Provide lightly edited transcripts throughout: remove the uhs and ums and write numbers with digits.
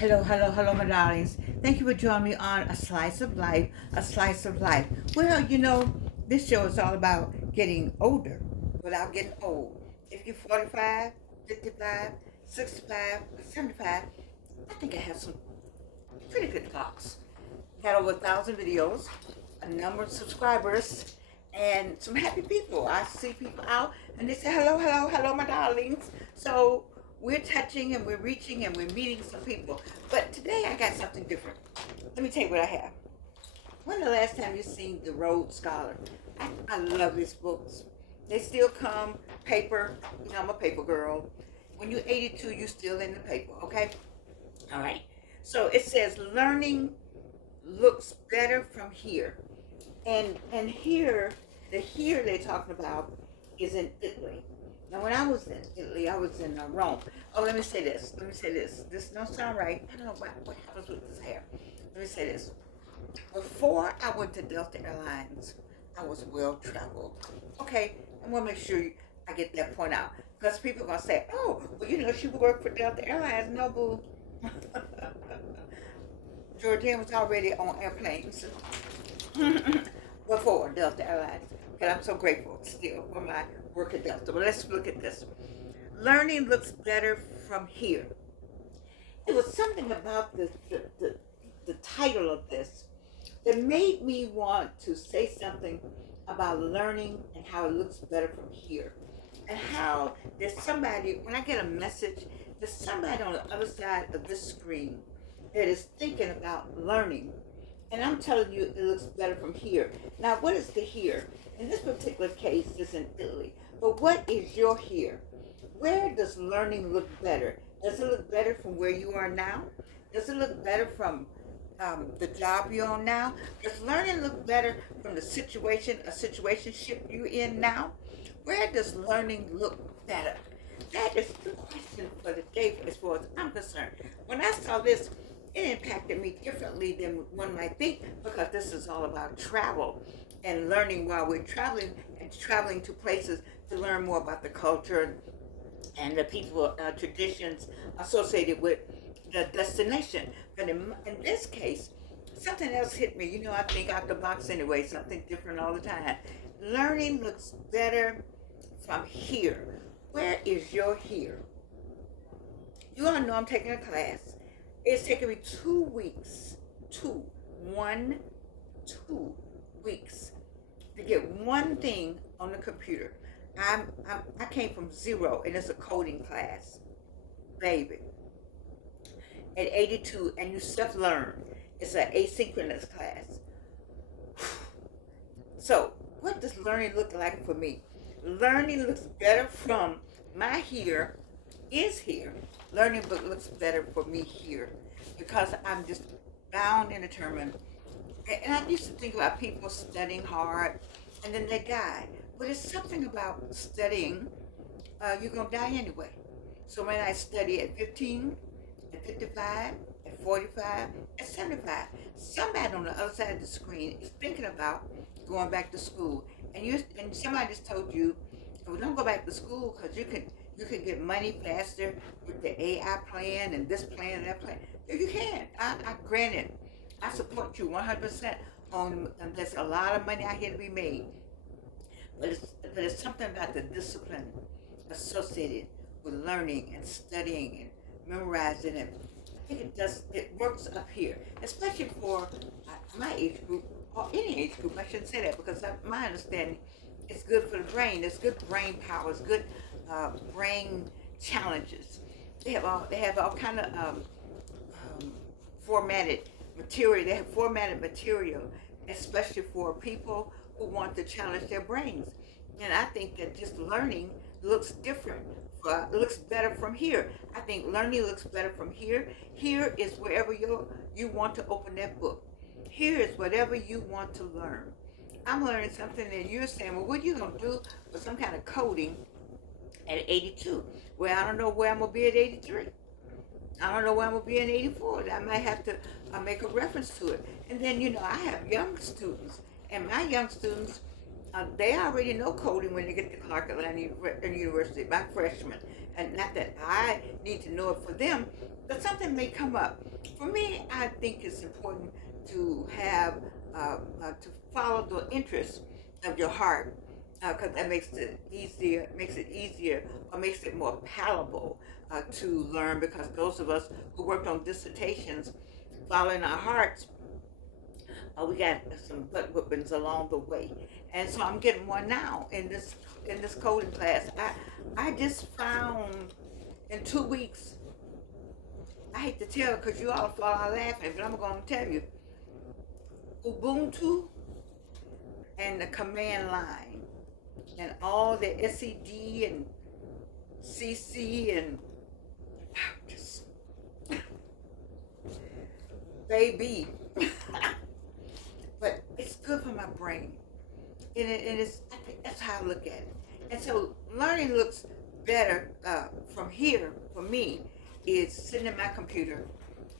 Hello, hello, hello, my darlings. Thank you for joining me on A Slice of Life, A Slice of Life. Well, this show is all about getting older without getting old. If you're 45, 55, 65, 75, I think I have some pretty good talks. Got over 1,000 videos, a number of subscribers, and some happy people. I see people out and they say, hello, hello, hello, my darlings. So we're touching and we're reaching and we're meeting some people. But today I got something different. Let me tell you what I have. When the last time you seen The Rhodes Scholar? I love these books. They still come, paper. I'm a paper girl. When you're 82, you're still in the paper, okay? All right. So it says learning looks better from here. And here, the here they're talking about is in Italy. Now, when I was in Italy, I was in Rome. Oh, let me say this. Let me say this. This don't sound right. I don't know what happens with this hair. Let me say this. Before I went to Delta Airlines, I was well traveled. Okay, I want to make sure I get that point out because people are gonna say, "Oh, well, she worked for Delta Airlines." No, boo. Georgian was already on airplanes before Delta Airlines. And I'm so grateful still for my work at Delta. But let's look at this. Learning looks better from here. It was something about the title of this that made me want to say something about learning and how it looks better from here. And how there's somebody, when I get a message, there's somebody on the other side of this screen that is thinking about learning. And I'm telling you, it looks better from here. Now, what is the here? In this particular case, it's in Italy. But what is your here? Where does learning look better? Does it look better from where you are now? Does it look better from the job you're on now? Does learning look better from the situation, a situationship you're in now? Where does learning look better? That is the question for the day as far as I'm concerned. When I saw this, it impacted me differently than one might think because this is all about travel and learning while we're traveling and traveling to places to learn more about the culture and the people, traditions associated with the destination. But in this case, something else hit me. I think out the box anyway, something different all the time. Learning looks better from here. Where is your here? You all know I'm taking a class. It's taken me 2 weeks, 2 weeks to get one thing on the computer. I came from zero, and it's a coding class, baby. At 82, and you self-learn. It's an asynchronous class. So, what does learning look like for me? Learning looks better from my here is here. Learning but looks better for me here because I'm just bound and determined. And I used to think about people studying hard and then they die. But it's something about studying, you're going to die anyway. So when I study at 15, at 55, at 45, at 75, somebody on the other side of the screen is thinking about going back to school. And somebody just told you, well, don't go back to school because you can get money faster with the AI plan and this plan and that plan. You can. I granted, I support you 100% on there's a lot of money out here to be made. But it's something about the discipline associated with learning and studying and memorizing it. I think it works up here, especially for my age group or any age group. I shouldn't say that because my understanding, it's good for the brain. It's good brain power. It's good brain challenges. They have all kind of formatted material. They have formatted material, especially for people who want to challenge their brains. And I think that just learning looks different. Looks better from here. I think learning looks better from here. Here is wherever you want to open that book. Here is whatever you want to learn. I'm learning something that you're saying, well, what are you going to do with some kind of coding at 82? Well, I don't know where I'm going to be at 83. I don't know where I'm going to be in 84. I might have to make a reference to it. And then, I have young students. And my young students, they already know coding when they get to Clark Atlanta University, my freshmen. And not that I need to know it for them, but something may come up. For me, I think it's important to have to follow the interests of your heart, because that makes it easier, or makes it more palatable to learn. Because those of us who worked on dissertations, following our hearts, we got some butt whippings along the way, and so I'm getting one now in this coding class. I just found in 2 weeks. I hate to tell because you all fall out laughing, but I'm going to tell you, Ubuntu and the command line and all the SED and CC and just baby, but it's good for my brain, and it's, I think that's how I look at it. And so learning looks better from here for me is sitting at my computer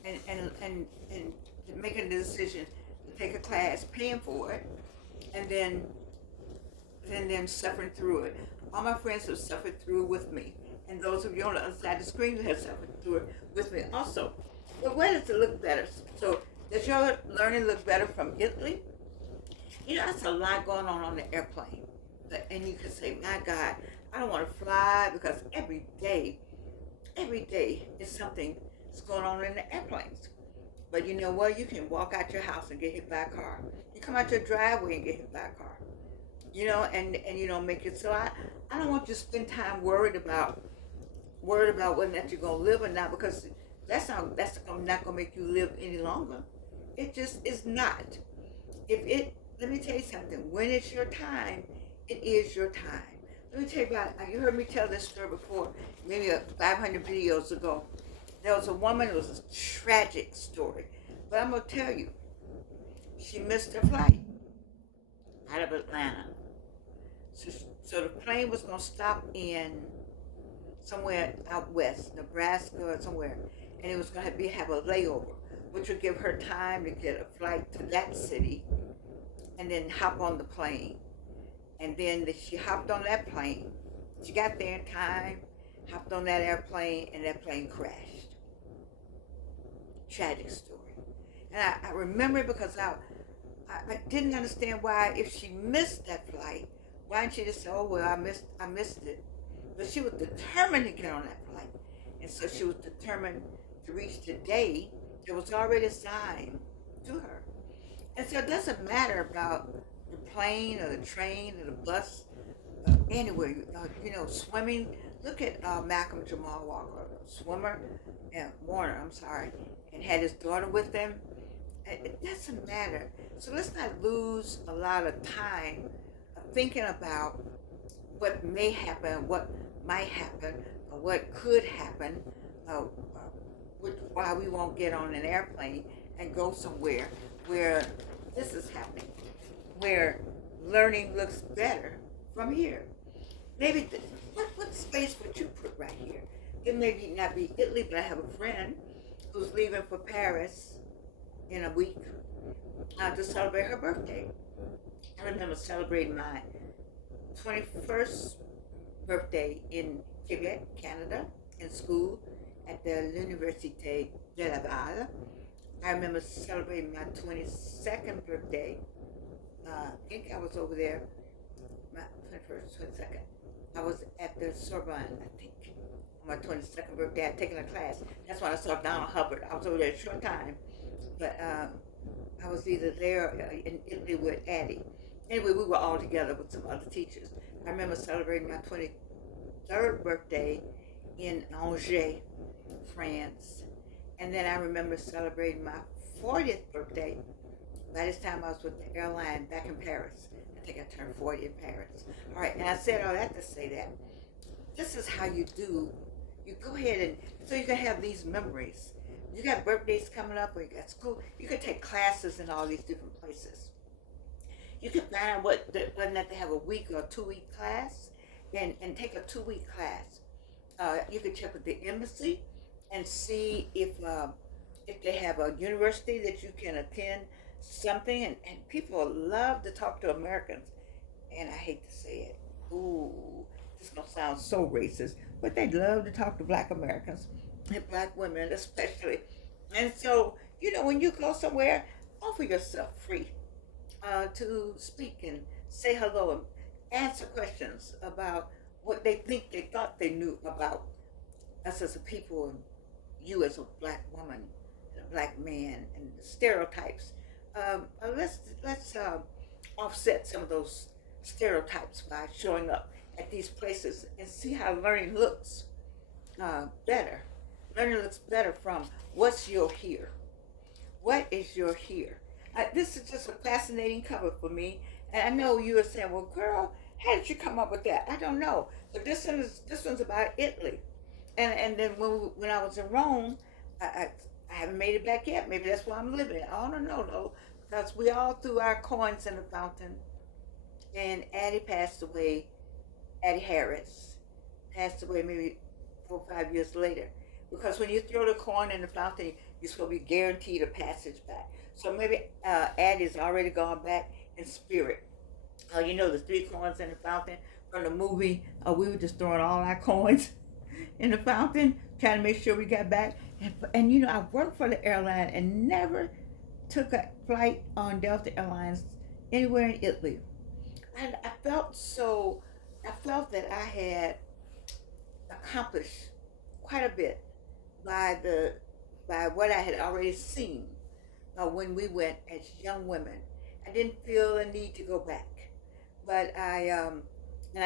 and making the decision to take a class, paying for it, and then suffering through it. All my friends have suffered through with me, and those of you on the other side of the screen who have suffered through it with me also. But where does it look better? So does your learning look better from Italy? You know, that's a lot going on the airplane. And you can say, my God, I don't want to fly because every day is something that's going on in the airplanes. But you know what? You can walk out your house and get hit by a car. You come out your driveway and get hit by a car. You know, and you know, make it so I don't want you to spend time worried about whether or not you're gonna live or not, because that's not gonna make you live any longer. It just is not. Let me tell you something. When it's your time, it is your time. Let me tell you about. You heard me tell this story before, maybe 500 videos ago. There was a woman. It was a tragic story, but I'm gonna tell you, she missed her flight out of Atlanta. So the plane was gonna stop in somewhere out west, Nebraska or somewhere, and it was gonna have a layover, which would give her time to get a flight to that city, and then hop on the plane. And then she hopped on that plane. She got there in time, hopped on that airplane, and that plane crashed. Tragic story. And I remember it because I didn't understand why, if she missed that flight, why didn't she just say, oh, well, I missed it. But she was determined to get on that flight. And so she was determined to reach the day that was already assigned to her. And so it doesn't matter about the plane or the train or the bus, anywhere, swimming. Look at Malcolm Jamal Walker, a swimmer, Warner, I'm sorry, and had his daughter with him. It doesn't matter. So let's not lose a lot of time thinking about what may happen, what might happen, or what could happen, why we won't get on an airplane and go somewhere where this is happening, where learning looks better from here. Maybe what space would you put right here? It may not be Italy, but I have a friend who's leaving for Paris in a week to celebrate her birthday. I remember celebrating my 21st birthday in Quebec, Canada, in school at the L'Université de Laval. I remember celebrating my 22nd birthday. I think I was over there, my 21st, 22nd. I was at the Sorbonne, I think, on my 22nd birthday. I'd taken a class. That's when I saw Donald Hubbard. I was over there a short time, but I was either there or in Italy with Addie. Anyway, we were all together with some other teachers. I remember celebrating my 23rd birthday in Angers, France. And then I remember celebrating my 40th birthday. By this time, I was with the airline back in Paris. I think I turned 40 in Paris. All right, and I said all that to say that this is how you do. You go ahead and, so you can have these memories. You got birthdays coming up, or you got school. You can take classes in all these different places. You can find out whether or not they have a week or a 2-week class, and take a 2-week class. You can check with the embassy and see if they have a university that you can attend something. And people love to talk to Americans, and I hate to say it. Ooh, this is gonna sound so racist, but they love to talk to Black Americans and Black women, especially. And so, when you go somewhere, offer yourself free to speak and say hello and answer questions about what they thought they knew about us as a people and you as a black woman, a black man, and the stereotypes. Let's offset some of those stereotypes by showing up at these places and see how learning looks better. Learning looks better from what's your here. What is your here? This is just a fascinating cover for me, and I know you are saying, "Well, girl, how did you come up with that?" I don't know, but this one's about Italy, and then when I was in Rome, I haven't made it back yet. Maybe that's why I'm living. I don't know though, because we all threw our coins in the fountain, and Addie passed away. Addie Harris passed away maybe 4 or 5 years later. Because when you throw the coin in the fountain, you're supposed to be guaranteed a passage back. So maybe Addie's already gone back in spirit. The 3 coins in the fountain from the movie. We were just throwing all our coins in the fountain, trying to make sure we got back. And I worked for the airline and never took a flight on Delta Airlines anywhere in Italy. And I felt that I had accomplished quite a bit by what I had already seen when we went as young women. I didn't feel a need to go back, but I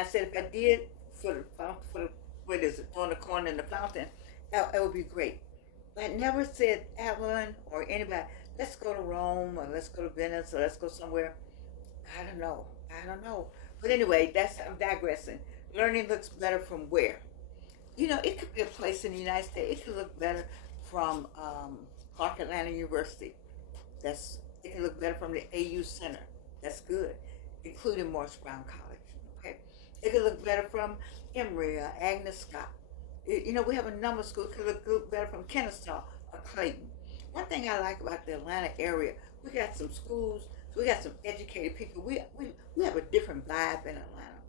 said if I did for the what is it, throwing the corn in the fountain, that would be great. But I never said Evelyn or anybody, let's go to Rome or let's go to Venice or let's go somewhere. I don't know. I don't know. But anyway, I'm digressing. Learning looks better from where? It could be a place in the United States. It could look better from Clark Atlanta University. It can look better from the AU Center. That's good, including Morris Brown College. Okay, it could look better from Emory or Agnes Scott. We have a number of schools. It could look better from Kennesaw or Clayton. One thing I like about the Atlanta area, we got some schools. So we got some educated people. We have a different vibe in Atlanta,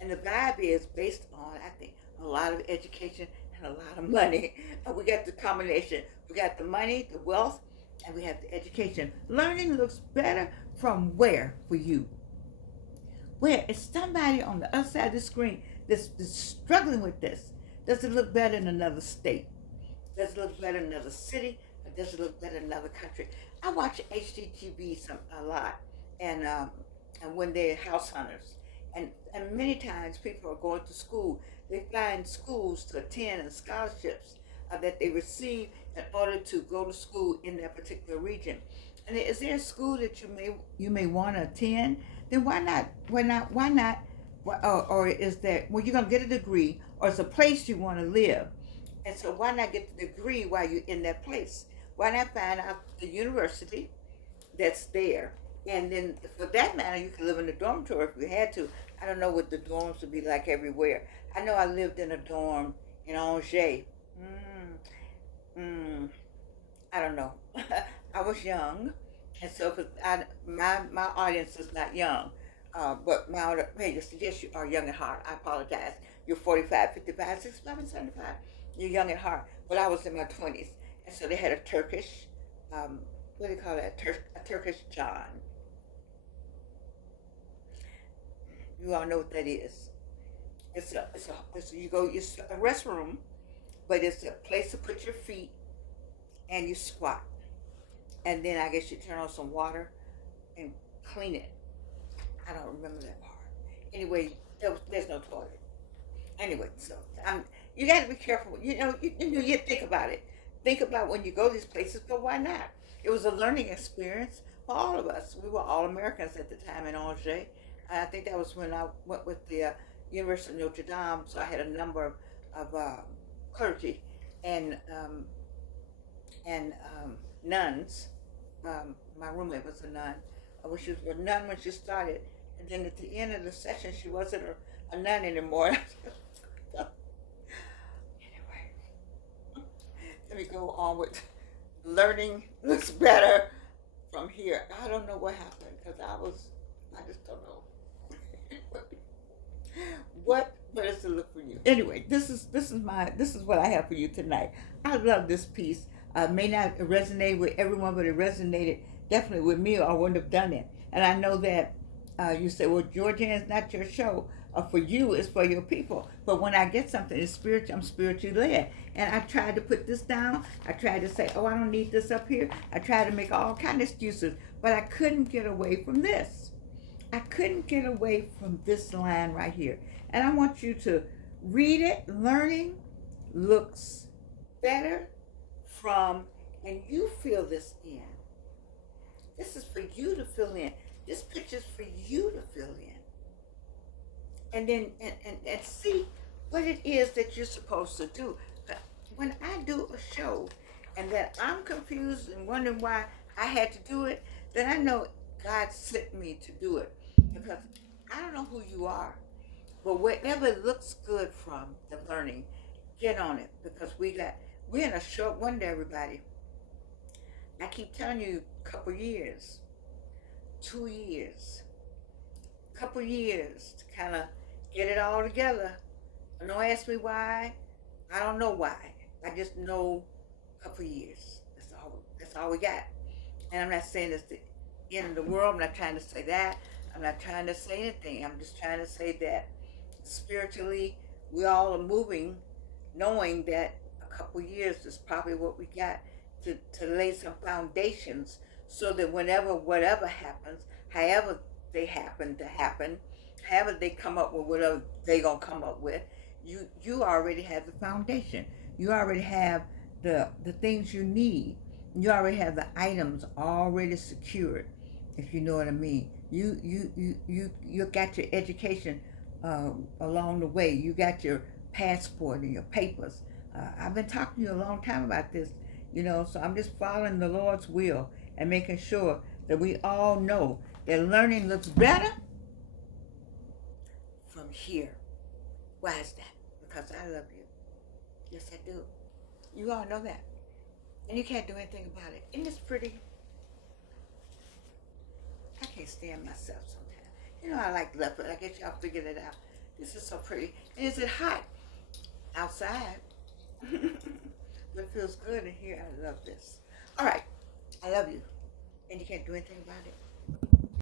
and the vibe is based on, I think, a lot of education and a lot of money. And we got the combination. We got the money, the wealth, and we have the education. Learning looks better from where for you? Where is somebody on the other side of the screen that's struggling with this? Does it look better in another state? Does it look better in another city? Or does it look better in another country? I watch HGTV a lot, and when they're house hunters, and many times people are going to school. They find schools to attend and scholarships that they receive in order to go to school in that particular region. And is there a school that you may want to attend? Then why not? Why not? Or is that, well, you're gonna get a degree, or it's a place you want to live, and so why not get the degree while you're in that place? Why not find out the university that's there? And then, for that matter, you can live in a dormitory if you had to. I don't know what the dorms would be like everywhere. I know I lived in a dorm in Angers. I don't know. I was young, and so my audience is not young. But my audience, yes, you are young at heart. I apologize. You're 45, 55, 65, and 75. You're young at heart. But I was in my 20s. And so they had a Turkish, what do you call that? A Turkish John. You all know what that is. It's a restroom, but it's a place to put your feet and you squat. And then I guess you turn on some water and clean it. I don't remember that part. Anyway, there's no toilet. Anyway, so you got to be careful. You think about it. Think about when you go to these places, but why not? It was a learning experience for all of us. We were all Americans at the time in Angers. I think that was when I went with the University of Notre Dame, so I had a number of clergy and nuns. My roommate was a nun. She was a nun when she started, and then at the end of the session, she wasn't a nun anymore. Anyway, let me go on with learning looks better from here. I don't know what happened because I just don't know. What does it look for you? Anyway, this is what I have for you tonight. I love this piece May not resonate with everyone, but it resonated definitely with me, or I wouldn't have done it. And I know that you say, well, Georgianne's not your show. For you, it's for your people. But when I get something, it's spiritual. I'm spiritually led, and I tried to put this down. I tried to say, oh, I don't need this up here. I tried to make all kind of excuses, but I couldn't get away from this. I couldn't get away from this line right here. And I want you to read it. Learning looks better from, and you fill this in. This is for you to fill in. This picture's for you to fill in. And then and see what it is that you're supposed to do. When I do a show and that I'm confused and wondering why I had to do it, then I know God sent me to do it. Because I don't know who you are, but wherever looks good from the learning, get on it. Because we're in a short window, everybody. I keep telling you, a couple years, 2 years, couple years to kind of get it all together. Don't ask me why. I don't know why. I just know a couple years. That's all we got. And I'm not saying it's the end of the world. I'm not trying to say that. I'm not trying to say anything. I'm just trying to say that spiritually, we all are moving, knowing that a couple years is probably what we got to lay some foundations, so that whatever happens, however they happen to happen, however they come up with whatever they gonna come up with, you already have the foundation. You already have the things you need. You already have the items already secured, if you know what I mean. You got your education along the way. You got your passport and your papers. I've been talking to you a long time about this, so I'm just following the Lord's will and making sure that we all know that learning looks better from here. Why is that? Because I love you. Yes, I do. You all know that. And you can't do anything about it. Isn't this pretty? I can't stand myself sometimes. I like leopard. I guess y'all figured it out. This is so pretty. And is it hot? Outside. But it feels good in here. I love this. All right. I love you. And you can't do anything about it.